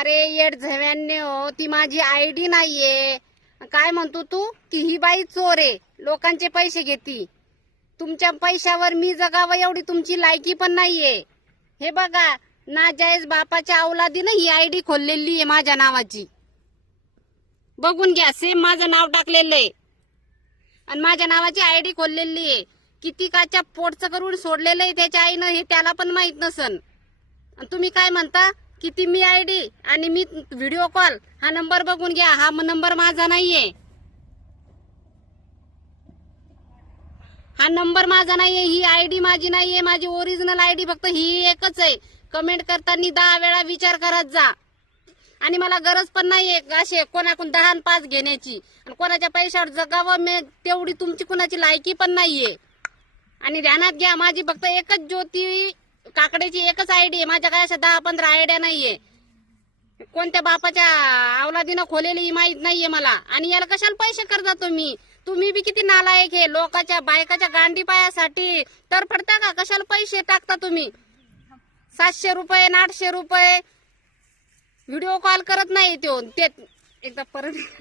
अरे येड झव्यांनी हो, ती माझी आयडी नाहीये. काय म्हणतो तू की ही बाई चोर आहे, लोकांचे पैसे घेती. तुमच्या पैशावर मी जगावं एवढी तुमची लायकी पण नाहीये. हे बघा, नाजायज बापाच्या औलादीनं ही आयडी खोललेली आहे माझ्या नावाची. बघून घ्या, सेम माझं नाव टाकलेलं आहे आणि माझ्या नावाची आयडी खोललेली आहे. किती काच्या पोटचं करून सोडलेलं आहे त्याच्या आईनं, हे त्याला पण माहित नसन. आणि तुम्ही काय म्हणता किती मी आयडी आणि मी व्हिडिओ कॉल. हा नंबर बघून घ्या, हा नंबर माझा नाहीये. हा नंबर माझा नाहीये, ही आयडी माझी नाहीये. माझी ओरिजिनल आयडी फक्त ही एकच आहे. कमेंट करताना 10 वेळा विचार करत जा. आणि मला गरज पण नाहीये असे कोणाकडून 10 आणि 5 घेण्याची आणि कोणाच्या पैशावर जगावं मी तेवढी तुमची कुणाची लायकी पण नाहीये. आणि ध्यानात घ्या, माझी फक्त एकच ज्योती काकड्याची एकच आयडी आहे. माझ्या काय अशा 10-15 आयडिया नाहीये. कोणत्या बापाच्या अवलादीनं खोलेली ही माहित नाहीये मला. आणि याला कशाला पैसे करता तुम्ही बी किती नालायक आहे. लोकांच्या बायकाच्या गांडी पायासाठी तर पडता का? कशाला पैसे टाकता तुम्ही? 700 रुपये 800 रुपये व्हिडिओ कॉल करत नाही तो. ते एकदा परत